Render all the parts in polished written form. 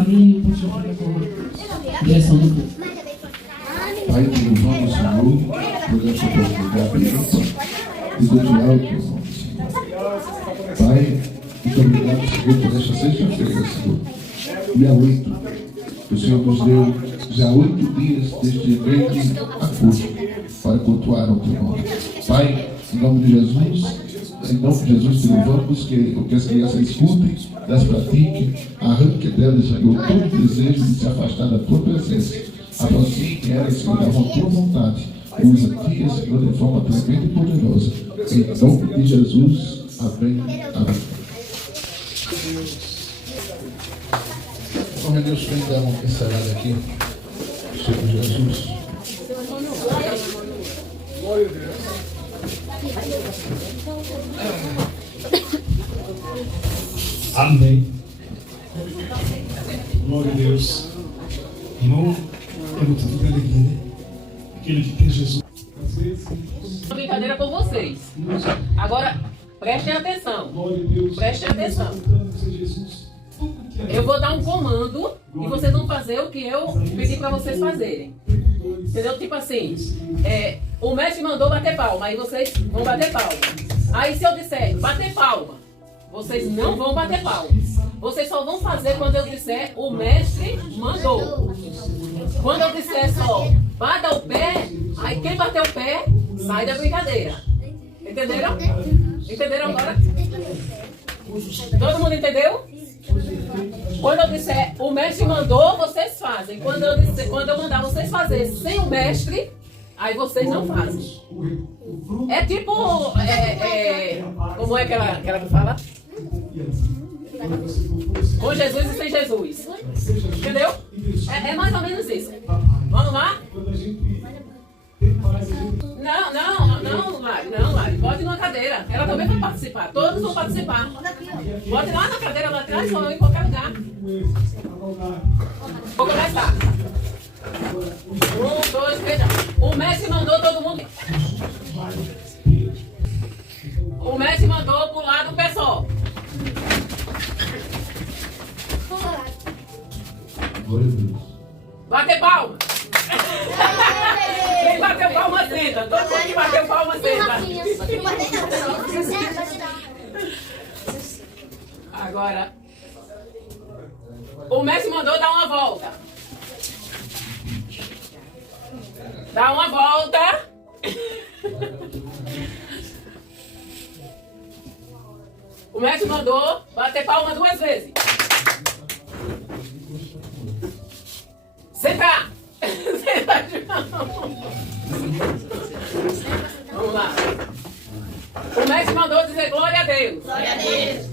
ali e pode jogar com a direção do povo. Pai, te louvamos, Senhor, por essa oportunidade e do diálogo. Pai, muito obrigado, Senhor, por esta sexta-feira, Senhor. Dia 8. O Senhor nos deu já 8 dias deste grande acordo para cultuar o teu nome. Pai, em nome de Jesus, te louvamos que as crianças escutem, das pratiquem, arranque delas, Senhor, todo desejo de se afastar da tua presença. Aproxime elas, Senhor, da tua vontade. Usa-te, Senhor, de forma tremenda e poderosa. Em nome de Jesus. Amém. Amém. Vamos, Deus, vem dar uma pincelada aqui sobre Jesus. Glória a Deus. Amém. Glória a Deus. Irmão, é motivo de alegria, né? Aquele que tem Jesus. Uma brincadeira com vocês. Agora, prestem atenção. Prestem atenção. Eu vou dar um comando e vocês vão fazer o que eu pedi para vocês fazerem. Entendeu? Tipo assim, o mestre mandou bater palma, aí vocês vão bater palma. Aí se eu disser bater palma, vocês não vão bater palma. Vocês só vão fazer quando eu disser o mestre mandou. Quando eu disser só bata o pé, aí quem bateu o pé sai da brincadeira. Entenderam? Entenderam agora? Todo mundo entendeu? Quando eu disser o mestre mandou, vocês fazem. Quando eu mandar vocês fazerem sem o mestre, aí vocês não fazem. É tipo, como é aquela que fala? Com Jesus e sem Jesus. Entendeu? É mais ou menos isso. Vamos lá? Não, Lari. Bote numa cadeira. Ela também vai participar. Todos vão participar. Bote lá na cadeira lá atrás ou em qualquer lugar. Vou começar. 1, 2, 3. O mestre mandou todo mundo. O mestre mandou pular do pé só. Bater palma. Quem bateu palma senta. Todo mundo que bateu palma senta. Agora, o mestre mandou dar uma volta. Dá uma volta. O mestre mandou bater palma 2 vezes. Sentar. Sentar, João. Vamos lá. O mestre mandou dizer glória a Deus. Glória a Deus.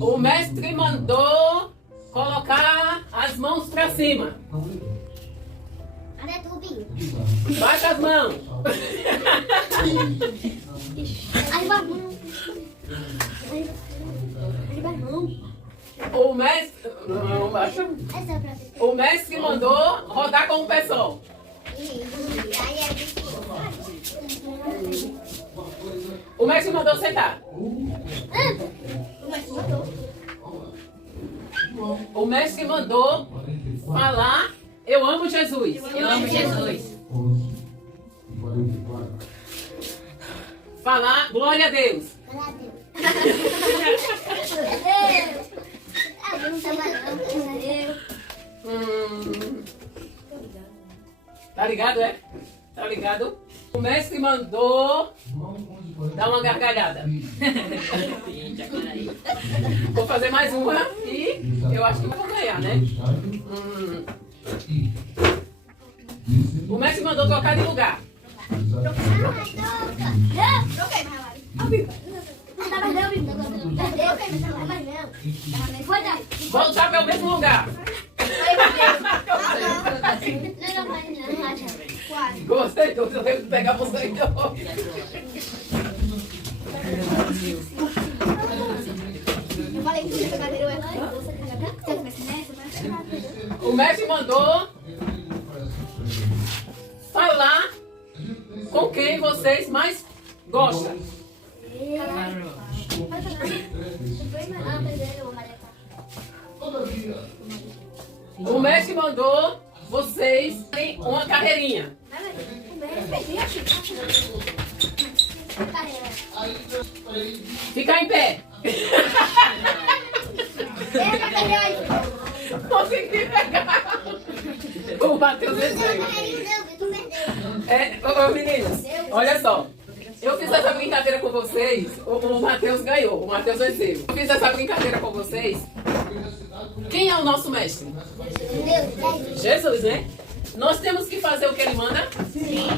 O mestre mandou colocar as mãos para cima. Baixa as mãos. O mestre. Não, baixa. O mestre mandou rodar com o pé só. O mestre mandou sentar. O mestre mandou falar: eu amo Jesus. Eu amo Jesus. Falar: glória a Deus. Tá ligado, é? Tá ligado? O mestre mandou dar uma gargalhada. Vou fazer mais uma e eu acho que vou ganhar, né? O mestre mandou trocar de lugar. Voltar para o mesmo lugar. Gostei, então eu tenho que pegar você então. Eu falei que você cadeira O mestre mandou falar com quem vocês mais gostam. mestre mandou vocês terem uma carreirinha. Ficar em pé. Consegui pegar. O Matheus venceu. Meninos, olha só. Eu fiz essa brincadeira com vocês. O Matheus ganhou. O Matheus venceu. Eu fiz essa brincadeira com vocês. Quem é o nosso mestre? Jesus, né? Nós temos que fazer o que ele manda? Sim.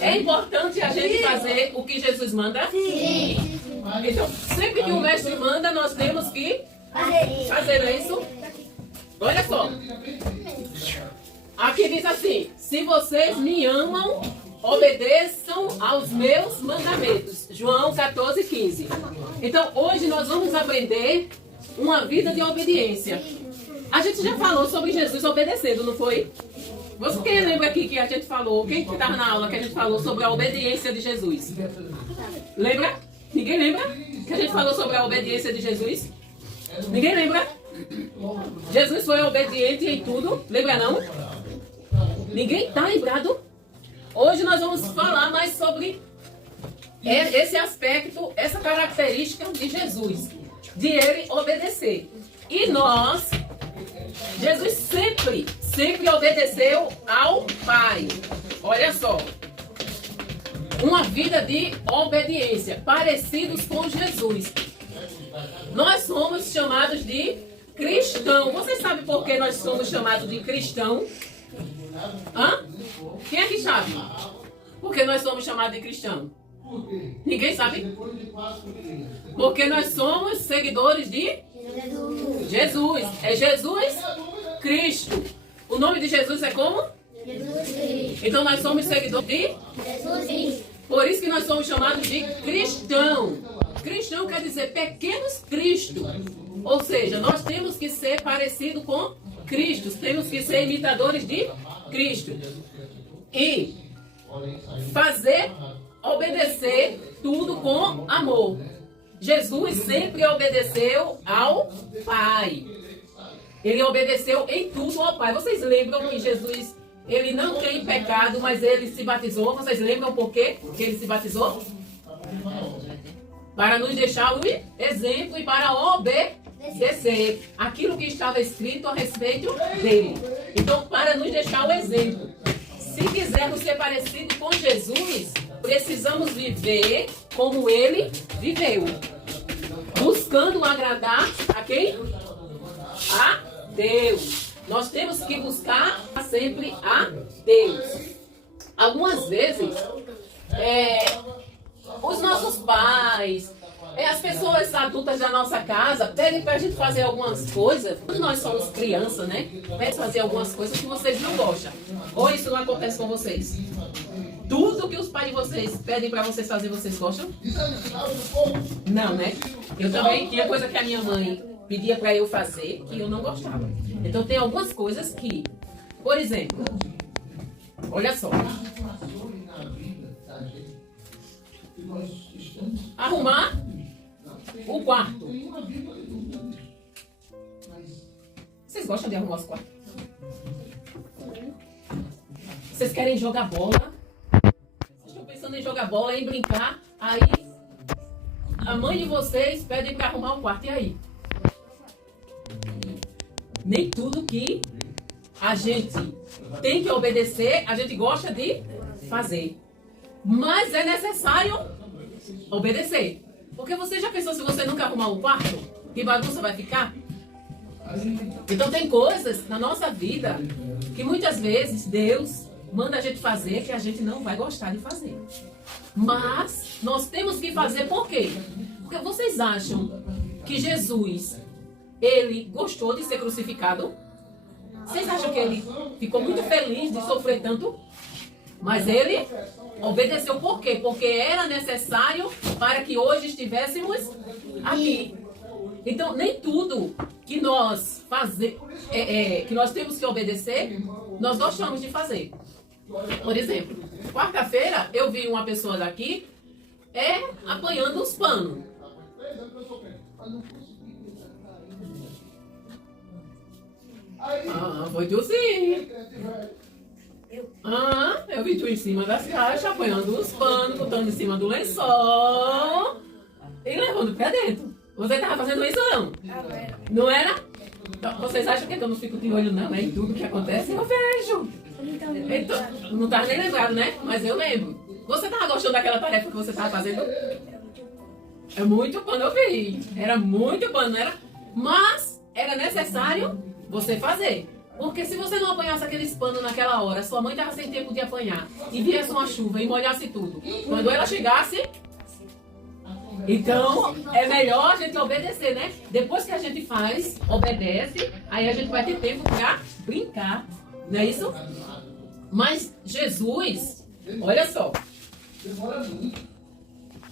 É importante a gente fazer o que Jesus manda? Sim. Então, sempre que o mestre manda, nós temos que fazer, não é isso? Olha só. Aqui diz assim: se vocês me amam, obedeçam aos meus mandamentos. João 14:15. Então, hoje nós vamos aprender uma vida de obediência. A gente já falou sobre Jesus obedecendo, não foi? Você quem lembra aqui que a gente falou? Quem que estava na aula que a gente falou sobre a obediência de Jesus? Lembra? Ninguém lembra? Que a gente falou sobre a obediência de Jesus? Ninguém lembra? Jesus foi obediente em tudo. Lembra não? Ninguém está lembrado? Hoje nós vamos falar mais sobre esse aspecto, essa característica de Jesus, de ele obedecer. E nós, Jesus sempre obedeceu ao Pai. Olha só. Uma vida de obediência, parecidos com Jesus. Nós somos chamados de cristão. Você sabe por que nós somos chamados de cristão? Hã? Quem é que sabe? Por que nós somos chamados de cristão? Ninguém sabe? Porque nós somos seguidores de Jesus. É Jesus Cristo. O nome de Jesus é como? Jesus. Então nós somos seguidores de Jesus. Por isso que nós somos chamados de cristão. Cristão quer dizer pequenos Cristo. Ou seja, nós temos que ser parecidos com Cristo. Temos que ser imitadores de Cristo. E obedecer tudo com amor. Jesus sempre obedeceu ao Pai. Ele obedeceu em tudo ao Pai. Vocês lembram que Jesus, ele não tem pecado, mas ele se batizou? Vocês lembram por quê que ele se batizou? Para nos deixar o exemplo e para obedecer aquilo que estava escrito a respeito dele. Então, para nos deixar o exemplo. Se quisermos ser parecidos com Jesus, precisamos viver como ele viveu. Buscando agradar a quem? A Deus. Nós temos que buscar sempre a Deus. Algumas vezes, os nossos pais, as pessoas adultas da nossa casa pedem pra gente fazer algumas coisas. Quando nós somos crianças, né? Pedem fazer algumas coisas que vocês não gostam. Ou isso não acontece com vocês? Tudo que os pais de vocês pedem pra vocês fazer, vocês gostam? Não, né? Eu também tinha coisa que a minha mãe pedia pra eu fazer que eu não gostava. Então tem algumas coisas que, por exemplo, olha só. Arrumar o quarto. Vocês gostam de arrumar os quartos? Vocês querem jogar bola? Vocês estão pensando em jogar bola, em brincar? Aí a mãe de vocês pede para arrumar o quarto. E aí? Nem tudo que a gente tem que obedecer, a gente gosta de fazer. Mas é necessário obedecer. Porque você já pensou, se você nunca arrumar um quarto, que bagunça vai ficar? Então tem coisas na nossa vida que muitas vezes Deus manda a gente fazer que a gente não vai gostar de fazer. Mas nós temos que fazer por quê? Porque vocês acham que Jesus, ele gostou de ser crucificado? Vocês acham que ele ficou muito feliz de sofrer tanto? Mas ele obedeceu por quê? Porque era necessário para que hoje estivéssemos aqui. Então, nem tudo que nós que nós temos que obedecer, nós gostamos de fazer. Por exemplo, quarta-feira eu vi uma pessoa daqui apanhando os panos. Foi tu sim. Eu vi tu em cima das caixas, apanhando os panos, botando em cima do lençol e levando pra dentro. Você tava fazendo isso ou não? Não era? Então, vocês acham que eu não fico de olho não, em tudo que acontece? Eu vejo. Então, não tá nem lembrado, né? Mas eu lembro. Você tava gostando daquela tarefa que você tava fazendo? É muito pano, eu vi. Era muito pano, não era? Mas era necessário você fazer. Porque se você não apanhasse aqueles panos naquela hora, sua mãe tava sem tempo de apanhar, e viesse uma chuva e molhasse tudo. Quando ela chegasse... Então, é melhor a gente obedecer, né? Depois que a gente faz, obedece, aí a gente vai ter tempo pra brincar. Não é isso? Mas Jesus, olha só.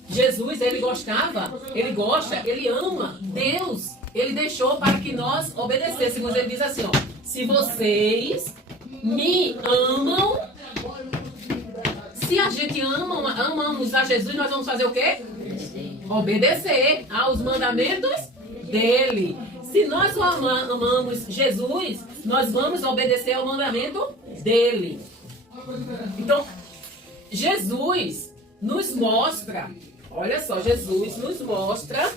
Jesus, ele gostava, ele gosta, ele ama Deus. Ele deixou para que nós obedecêssemos. Ele diz assim, ó. Se vocês me amam, se a gente amamos a Jesus, nós vamos fazer o quê? Obedecer aos mandamentos dele. Se nós amamos Jesus, nós vamos obedecer ao mandamento dele. Então, Jesus nos mostra, olha só, Jesus nos mostra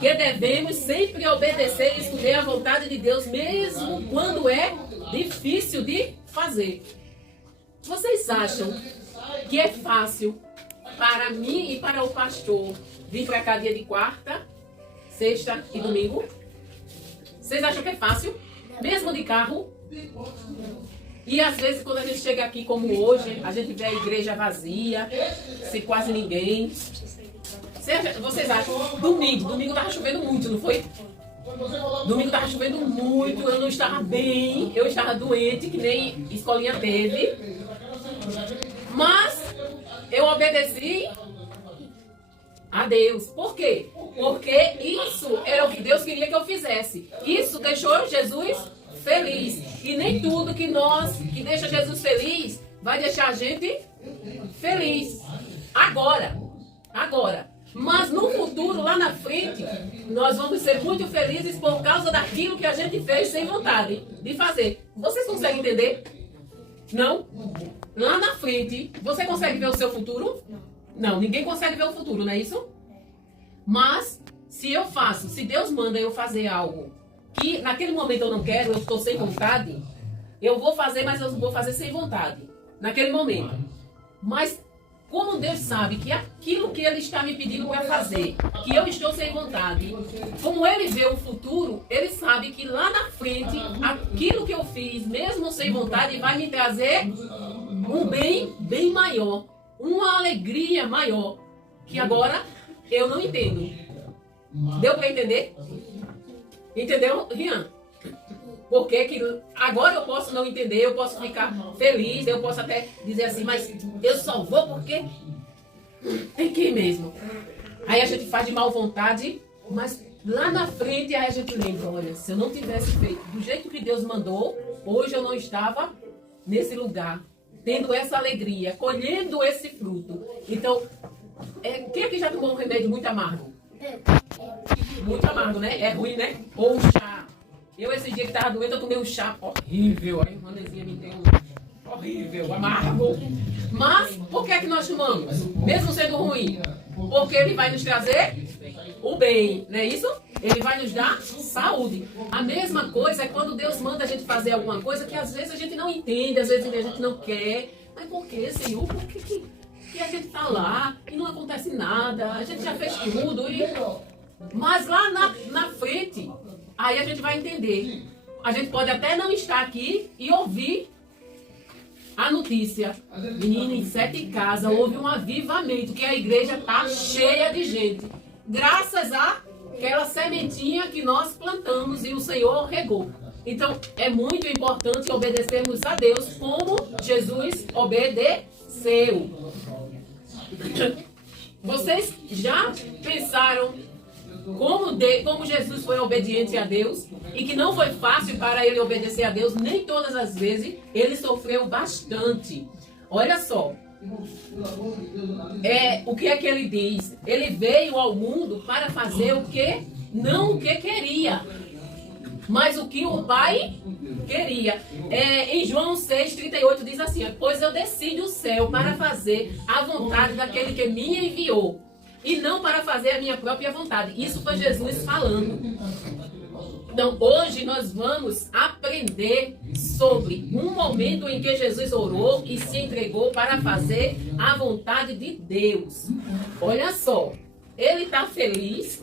que devemos sempre obedecer e escolher a vontade de Deus, mesmo quando é difícil de fazer. Vocês acham que é fácil para mim e para o pastor vir para cá dia de quarta, sexta e domingo? Vocês acham que é fácil? Mesmo de carro? E às vezes quando a gente chega aqui como hoje, a gente vê a igreja vazia, sem quase ninguém. Vocês acham? Domingo tava chovendo muito, não foi? Domingo tava chovendo muito, eu não estava bem, eu estava doente, que nem escolinha teve. Mas eu obedeci a Deus. Por quê? Porque isso era o que Deus queria que eu fizesse. Isso deixou Jesus feliz. E nem tudo que deixa Jesus feliz vai deixar a gente feliz. Agora. Mas no futuro, lá na frente, nós vamos ser muito felizes por causa daquilo que a gente fez sem vontade de fazer. Vocês conseguem entender? Não? Lá na frente, você consegue ver o seu futuro? Não, ninguém consegue ver o futuro, não é isso? Mas, se Deus manda eu fazer algo que naquele momento eu não quero, eu estou sem vontade, eu vou fazer, mas eu vou fazer sem vontade, naquele momento. Mas, como Deus sabe que aquilo que Ele está me pedindo para fazer, que eu estou sem vontade, como Ele vê o futuro, Ele sabe que lá na frente, aquilo que eu fiz, mesmo sem vontade, vai me trazer um bem maior, uma alegria maior, que agora eu não entendo. Deu para entender? Entendeu, Rian? Porque que agora eu posso não entender, eu posso ficar feliz, eu posso até dizer assim, mas eu só vou porque tem que ir mesmo. Aí a gente faz de mal vontade, mas lá na frente aí a gente lembra, olha, se eu não tivesse feito do jeito que Deus mandou, hoje eu não estava nesse lugar, tendo essa alegria, colhendo esse fruto. Então, quem aqui já tomou um remédio muito amargo? Muito amargo, né? É ruim, né? Ou um chá. Eu, esse dia que tava doente, eu tomei um chá horrível. A irmã Nezinha me deu um horrível, amargo. Mas, por que nós tomamos? Mesmo sendo ruim? Porque ele vai nos trazer o bem, não é isso? Ele vai nos dar saúde. A mesma coisa é quando Deus manda a gente fazer alguma coisa que às vezes a gente não entende, às vezes a gente não quer. Mas por que, Senhor? Por que a gente tá lá e não acontece nada? A gente já fez tudo. Mas lá na frente, aí a gente vai entender. A gente pode até não estar aqui e ouvir a notícia. Menina, em 7 casas houve um avivamento, que a igreja tá cheia de gente. Graças àquela sementinha que nós plantamos e o Senhor regou. Então, é muito importante obedecermos a Deus como Jesus obedeceu. Vocês já pensaram como Jesus foi obediente a Deus e que não foi fácil para ele obedecer a Deus? Nem todas as vezes. Ele sofreu bastante. Olha só. O que é que ele diz? Ele veio ao mundo para fazer o que? Não o que queria, mas o que o Pai queria. Em João 6,38 diz assim: pois eu desci do céu para fazer a vontade daquele que me enviou, e não para fazer a minha própria vontade. Isso foi Jesus falando. Então, hoje nós vamos aprender sobre um momento em que Jesus orou e se entregou para fazer a vontade de Deus. Olha só, ele está feliz.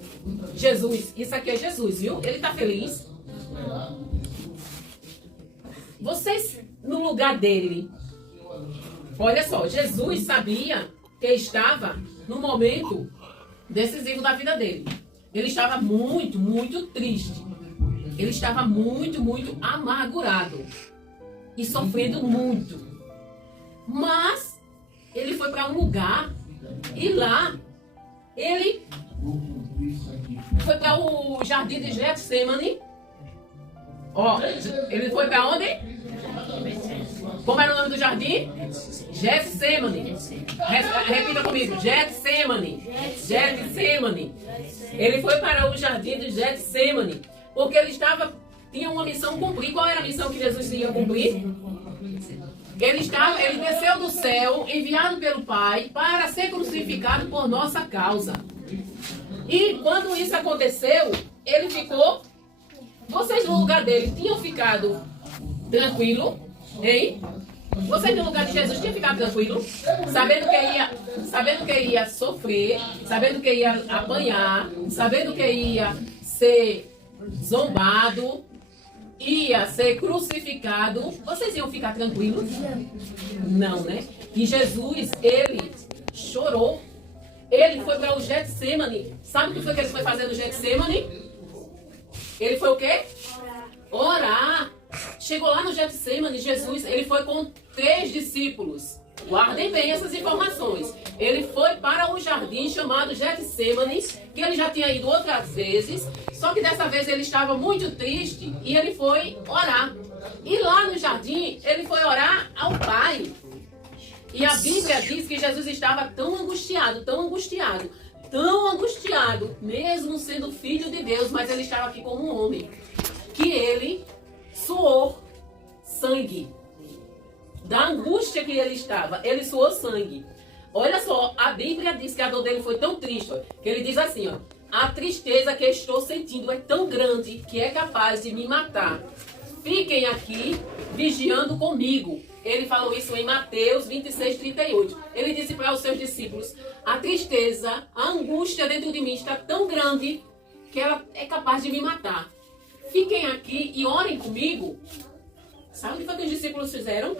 Jesus, isso aqui é Jesus, viu? Ele está feliz. Vocês, no lugar dele, olha só, Jesus sabia que estava no momento decisivo da vida dele. Ele estava muito, muito triste. Ele estava muito, muito amargurado e sofrendo muito. Mas ele foi para um lugar e lá ele foi para o jardim de Getsemane. Ó, ele foi para onde? Como era o nome do jardim? Getsemane. Repita comigo. Getsemane. Getsemane. Ele foi para o jardim de Getsemane. Porque ele tinha uma missão a cumprir. Qual era a missão que Jesus ia cumprir? Ele desceu do céu, enviado pelo Pai, para ser crucificado por nossa causa. E quando isso aconteceu, ele ficou... Vocês no lugar dele tinham ficado tranquilo, hein? Vocês no lugar de Jesus tinham ficado tranquilo, sabendo que ia sofrer, sabendo que ia apanhar, sabendo que ia ser zombado, ia ser crucificado. Vocês iam ficar tranquilos? Não, né? E Jesus, ele chorou. Ele foi para o Getsemane. Sabe o que foi que ele foi fazer no Getsemane? Ele foi o quê? Orar. Chegou lá no Getsemane, Jesus, ele foi com 3 discípulos. Guardem bem essas informações. Ele foi para um jardim chamado Getsemane, que ele já tinha ido outras vezes, só que dessa vez ele estava muito triste e ele foi orar. E lá no jardim, ele foi orar ao Pai. E a Bíblia diz que Jesus estava tão angustiado, mesmo sendo filho de Deus, mas ele estava aqui como um homem, que ele suou sangue. Da angústia que ele estava, ele suou sangue. Olha só, a Bíblia diz que a dor dele foi tão triste, ó, que ele diz assim, ó: a tristeza que estou sentindo é tão grande que é capaz de me matar. Fiquem aqui vigiando comigo. Ele falou isso em Mateus 26:38. Ele disse para os seus discípulos: a tristeza, a angústia dentro de mim está tão grande que ela é capaz de me matar. Fiquem aqui e orem comigo. Sabe o que foi que os discípulos fizeram?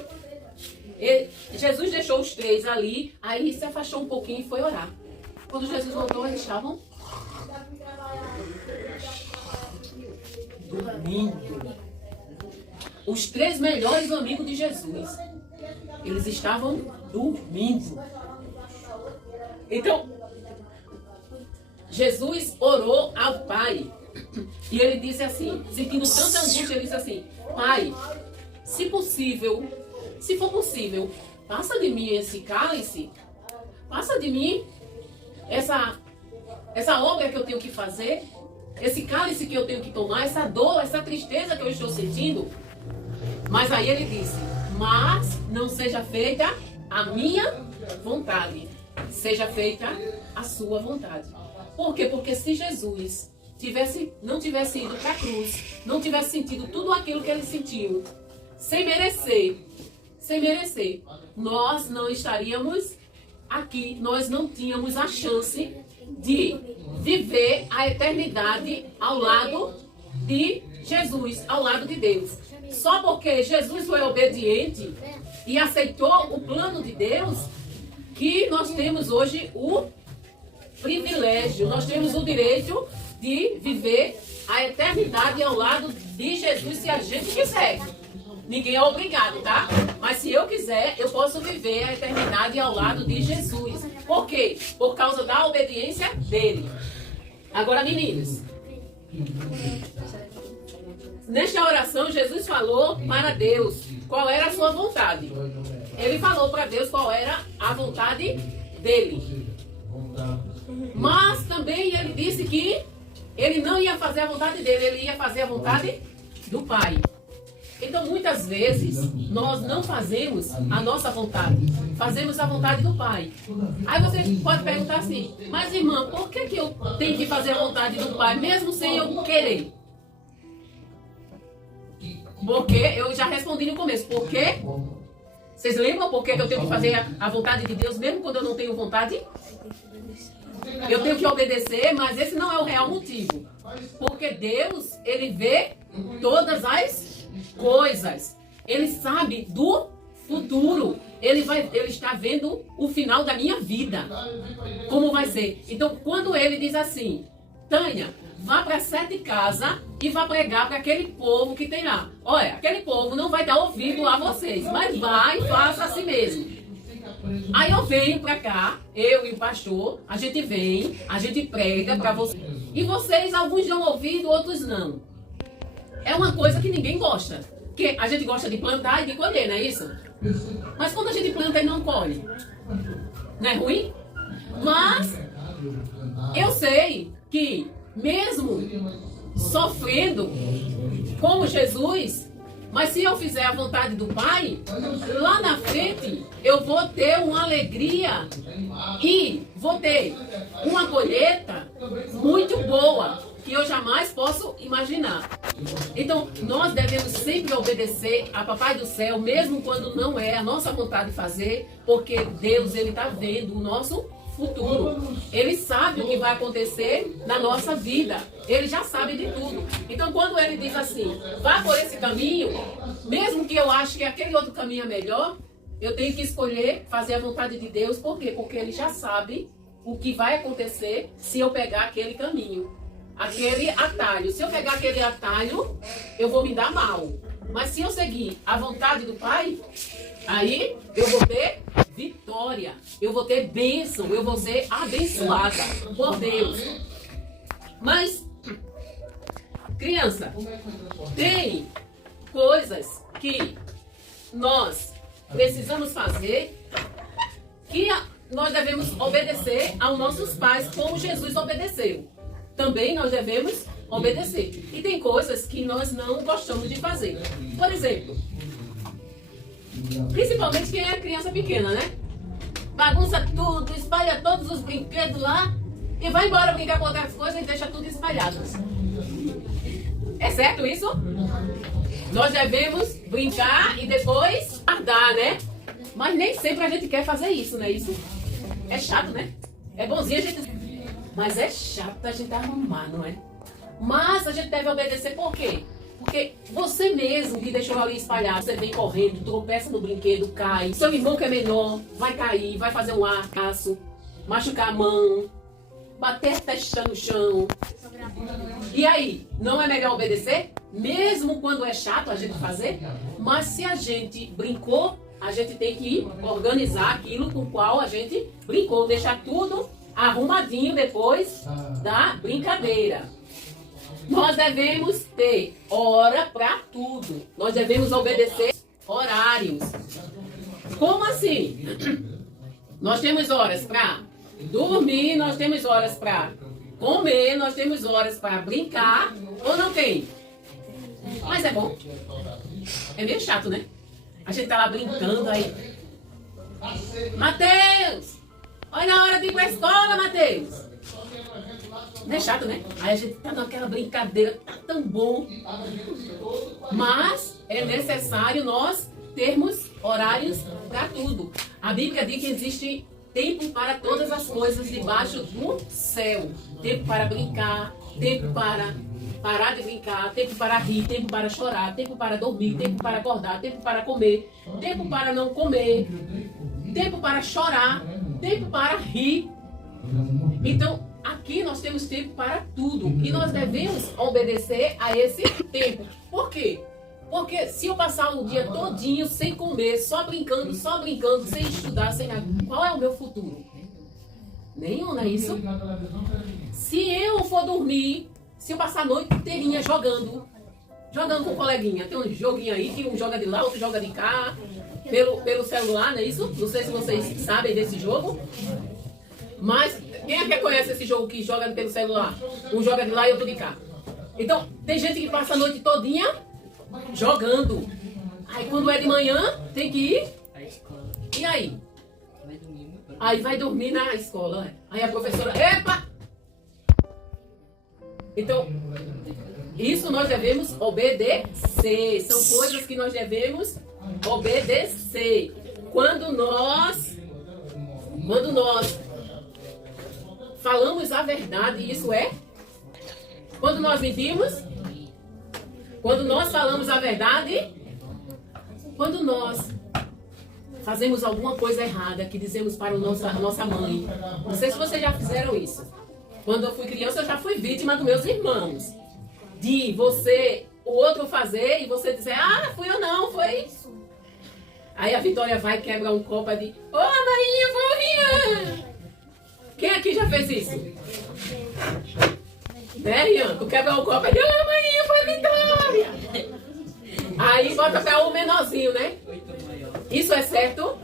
Jesus deixou os 3 ali, aí se afastou um pouquinho e foi orar. Quando Jesus voltou, eles estavam dormindo. Os 3 melhores amigos de Jesus, eles estavam dormindo. Então, Jesus orou ao Pai. E ele disse assim, sentindo tanta angústia, ele disse assim: Pai, se for possível, passa de mim esse cálice, passa de mim essa obra que eu tenho que fazer, esse cálice que eu tenho que tomar, essa dor, essa tristeza que eu estou sentindo. Mas aí ele disse: mas não seja feita a minha vontade, seja feita a sua vontade. Por quê? Porque se Jesus não tivesse ido para a cruz, não tivesse sentido tudo aquilo que ele sentiu, sem merecer, nós não estaríamos aqui, nós não tínhamos a chance de viver a eternidade ao lado de Jesus, ao lado de Deus. Só porque Jesus foi obediente e aceitou o plano de Deus, que nós temos hoje o privilégio, nós temos o direito de viver a eternidade ao lado de Jesus, se a gente quiser. Ninguém é obrigado, tá? Mas se eu quiser, eu posso viver a eternidade ao lado de Jesus. Por quê? Por causa da obediência dele. Agora, meninos, nesta oração, Jesus falou para Deus qual era a sua vontade. Ele falou para Deus qual era a vontade dele. Mas também ele disse que ele não ia fazer a vontade dele, ele ia fazer a vontade do Pai. Então, muitas vezes, nós não fazemos a nossa vontade, fazemos a vontade do Pai. Aí você pode perguntar assim, mas irmã, por que eu tenho que fazer a vontade do Pai, mesmo sem eu querer? Porque eu já respondi no começo, por quê? Vocês lembram por que eu tenho que fazer a vontade de Deus, mesmo quando eu não tenho vontade? Eu tenho que obedecer, mas esse não é o real motivo. Porque Deus, Ele vê todas as coisas. Ele sabe do futuro. Ele está vendo o final da minha vida. Como vai ser. Então, quando Ele diz assim, Tânia, vá para 7 casas e vá pregar para aquele povo que tem lá. Olha, aquele povo não vai dar ouvido a vocês, mas vai e faça assim mesmo. Aí eu venho para cá, eu e o pastor, a gente vem, a gente prega para vocês. E vocês, alguns dão ouvido, outros não. É uma coisa que ninguém gosta. Porque a gente gosta de plantar e de colher, não é isso? Mas quando a gente planta e não colhe, não é ruim? Mas eu sei que mesmo sofrendo como Jesus, mas se eu fizer a vontade do Pai, lá na frente eu vou ter uma alegria e vou ter uma colheita muito boa que eu jamais posso imaginar. Então, nós devemos sempre obedecer a Papai do Céu, mesmo quando não é a nossa vontade de fazer, porque Deus, Ele está vendo o nosso futuro. Ele sabe o que vai acontecer na nossa vida. Ele já sabe de tudo. Então, quando Ele diz assim, vá por esse caminho, mesmo que eu ache que aquele outro caminho é melhor, eu tenho que escolher fazer a vontade de Deus. Por quê? Porque Ele já sabe o que vai acontecer se eu pegar aquele caminho, aquele atalho. Se eu pegar aquele atalho, eu vou me dar mal. Mas se eu seguir a vontade do Pai, aí eu vou ter vitória, eu vou ter bênção, eu vou ser abençoada por Deus. Mas, criança, tem coisas que nós precisamos fazer que nós devemos obedecer aos nossos pais, como Jesus obedeceu. Também nós devemos obedecer. E tem coisas que nós não gostamos de fazer. Por exemplo, principalmente quem é criança pequena, né? Bagunça tudo, espalha todos os brinquedos lá e vai embora brincar com outras coisas e deixa tudo espalhado. É certo isso? Nós devemos brincar e depois guardar, né? Mas nem sempre a gente quer fazer isso, não é isso? É chato, né? É bonzinho a gente... Mas é chato a gente arrumar, não é? Mas a gente deve obedecer por quê? Porque você mesmo que deixou ali espalhado, você vem correndo, tropeça no brinquedo, cai. Seu irmão que é menor vai cair, vai fazer um arcaço, machucar a mão, bater a testa no chão. E aí, não é melhor obedecer? Mesmo quando é chato a gente fazer? Mas se a gente brincou, a gente tem que organizar aquilo com o qual a gente brincou, deixar tudo arrumadinho depois da brincadeira. Nós devemos ter hora para tudo. Nós devemos obedecer horários. Como assim? Nós temos horas para dormir, nós temos horas para comer, nós temos horas para brincar, ou não tem? Mas é bom. É meio chato, né? A gente tá lá brincando aí. Mateus! Olha na hora de ir pra escola, Mateus! Não é chato, né? Aí a gente tá naquela brincadeira, tá tão bom. Mas é necessário nós termos horários para tudo. A Bíblia diz que existe tempo para todas as coisas debaixo do céu. Tempo para brincar, tempo para parar de brincar, tempo para rir, tempo para chorar, tempo para dormir, tempo para acordar, tempo para comer, tempo para não comer, tempo para chorar, tempo para rir. Então, aqui nós temos tempo para tudo e nós devemos obedecer a esse tempo. Por quê? Porque se eu passar o dia todinho sem comer, só brincando, sem estudar, sem nada, qual é o meu futuro? Nenhum, não é isso? Se eu for dormir, se eu passar a noite inteirinha jogando com o coleguinha, tem um joguinho aí que um joga de lá, outro joga de cá, pelo celular, não é isso? Não sei se vocês sabem desse jogo. Mas quem é que conhece esse jogo que joga pelo celular? Um joga de lá e outro de cá. Então, tem gente que passa a noite todinha jogando. Aí quando é de manhã, tem que ir. E aí? Aí vai dormir na escola. Aí a professora, epa! Então, isso nós devemos obedecer. São coisas que nós devemos obedecer. Quando nós falamos a verdade, isso é? Quando nós mentimos? Quando nós falamos a verdade? Quando nós fazemos alguma coisa errada que dizemos para a nossa mãe. Não sei se vocês já fizeram isso. Quando eu fui criança, eu já fui vítima dos meus irmãos. De o outro fazer e você dizer, ah, fui eu não, foi isso. Aí a Vitória vai e quebra um copo e diz, ô, Marinha, Rian. Quem aqui já fez isso? Né, Rian? Tu quebra um copo e diz, ô, Marinha, foi Vitória. Aí bota para o menorzinho, né? Isso é certo?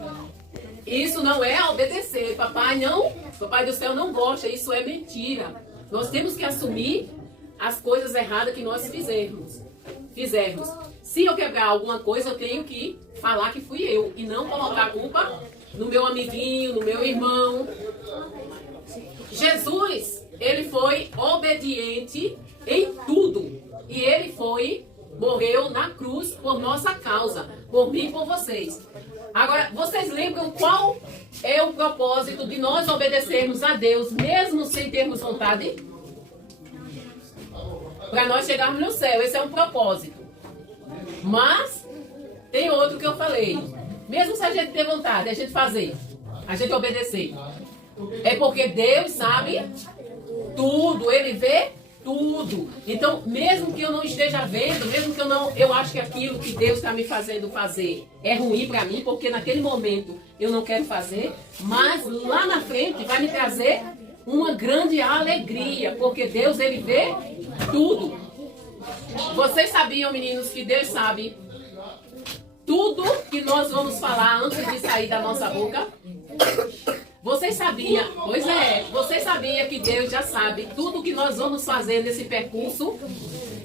Isso não é obedecer. Papai do céu não gosta. Isso é mentira. Nós temos que assumir as coisas erradas que nós fizermos. Se eu quebrar alguma coisa, eu tenho que falar que fui eu. E não colocar a culpa no meu amiguinho, no meu irmão. Jesus, ele foi obediente em tudo. E ele morreu na cruz por nossa causa, por mim e por vocês. Agora, vocês lembram qual é o propósito de nós obedecermos a Deus, mesmo sem termos vontade? Para nós chegarmos no céu, esse é um propósito. Mas, tem outro que eu falei. Mesmo se a gente ter vontade, a gente fazer, a gente obedecer. É porque Deus sabe tudo, Ele vê tudo. Então, mesmo que eu não esteja vendo, mesmo que eu acho que aquilo que Deus está me fazendo fazer é ruim para mim, porque naquele momento eu não quero fazer, mas lá na frente vai me trazer uma grande alegria, porque Deus, ele vê tudo. Vocês sabiam, meninos, que Deus sabe tudo que nós vamos falar antes de sair da nossa boca? Vocês sabiam? Pois é, você sabia que Deus já sabe tudo que nós vamos fazer nesse percurso?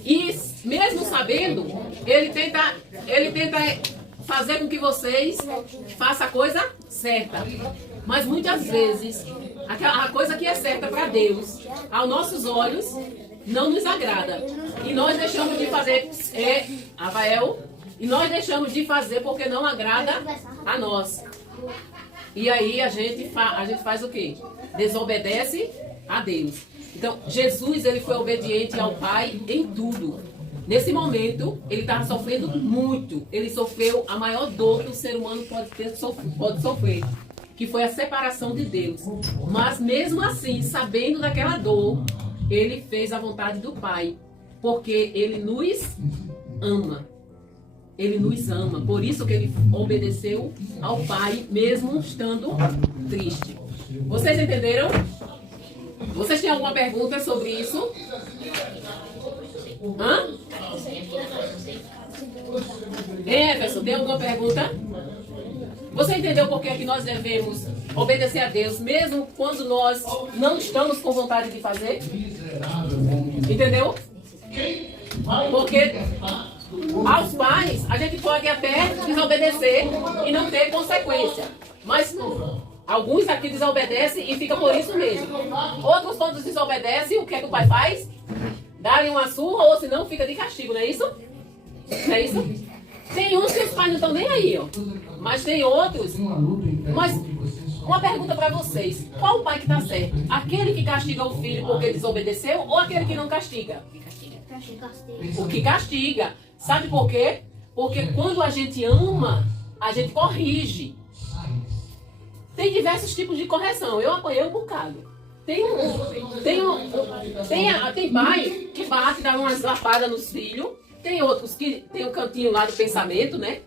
E mesmo sabendo, Ele tenta fazer com que vocês façam a coisa certa. Mas muitas vezes, a coisa que é certa para Deus, aos nossos olhos, não nos agrada. E nós deixamos de fazer, Rafael, e nós deixamos de fazer porque não agrada a nós. E aí a gente faz o quê? Desobedece a Deus. Então, Jesus, ele foi obediente ao Pai em tudo. Nesse momento, ele estava sofrendo muito. Ele sofreu a maior dor que o ser humano pode sofrer, que foi a separação de Deus. Mas mesmo assim, sabendo daquela dor, ele fez a vontade do Pai, porque ele nos ama. Ele nos ama, por isso que ele obedeceu ao Pai, mesmo estando triste. Vocês entenderam? Vocês têm alguma pergunta sobre isso? Hã? Everson, tem alguma pergunta? Você entendeu por que nós devemos obedecer a Deus, mesmo quando nós não estamos com vontade de fazer? Entendeu? Porque aos pais, a gente pode até desobedecer e não ter consequência. Mas alguns aqui desobedecem e fica por isso mesmo. Outros, quando desobedecem, o que é que o pai faz? Dá-lhe uma surra ou senão fica de castigo, não é isso? Não é isso? Tem uns que os pais não estão nem aí, ó. Mas tem outros. Mas uma pergunta para vocês: qual o pai que está certo? Aquele que castiga o filho porque desobedeceu ou aquele que não castiga? O que castiga. Sabe por quê? Porque quando a gente ama, a gente corrige. Tem diversos tipos de correção. Eu apanhei um bocado. Tem pai que bate, dá umas lapadas nos filhos. Tem outros que tem um cantinho lá do pensamento, né?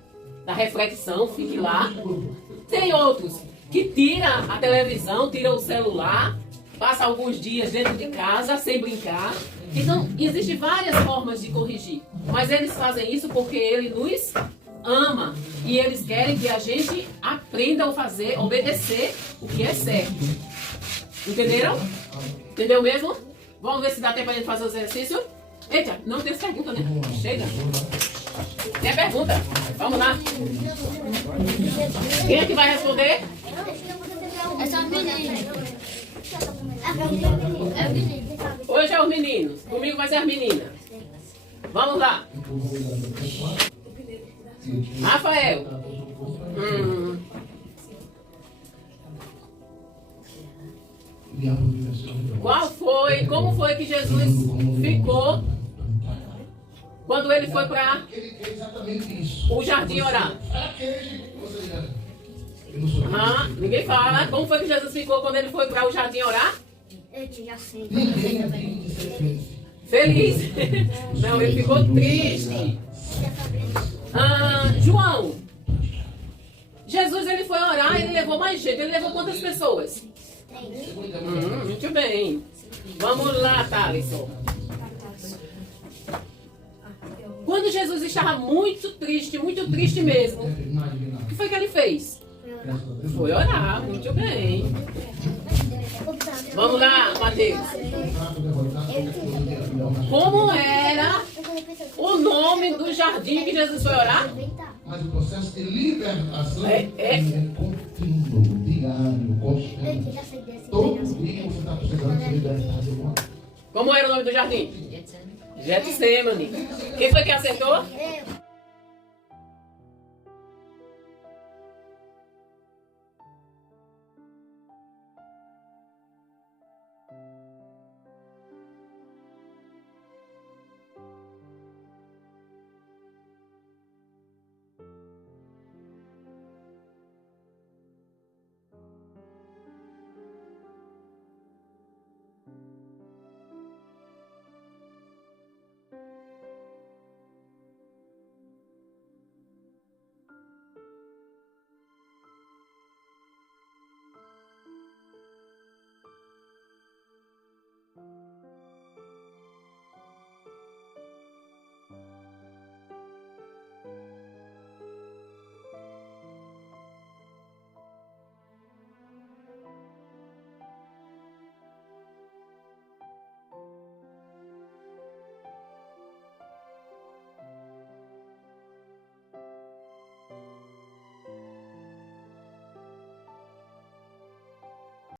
Da reflexão, fique lá. Tem outros que tira a televisão, tira o celular, passa alguns dias dentro de casa sem brincar. Então, existem várias formas de corrigir. Mas eles fazem isso porque ele nos ama. E eles querem que a gente aprenda a fazer, obedecer o que é certo. Entenderam? Entendeu mesmo? Vamos ver se dá tempo pra gente fazer o exercício? Eita, não tem pergunta, né? Chega. Tem pergunta? Vamos lá. Quem é que vai responder? É só menino. É menino. Hoje é os meninos. Comigo vai ser as meninas. Vamos lá. Rafael. Como foi que Jesus ficou quando ele foi para o jardim orar? Ninguém fala. Como foi que Jesus ficou quando ele foi para o jardim orar? Eu tinha assim. Feliz. Não, ele ficou triste. João. Jesus ele foi orar e ele levou mais gente. Ele levou quantas pessoas? Muito bem. Vamos lá, Thaleson. Quando Jesus estava muito triste mesmo, o que foi que ele fez? Foi orar, muito bem. Vamos lá, Mateus. Como era o nome do jardim que Jesus foi orar? Mas o processo de libertação é contínuo, diário, constante. Todo dia você está precisando se libertar de alguma coisa. Como era o nome do jardim? Getsemane. Quem foi que acertou? Eu.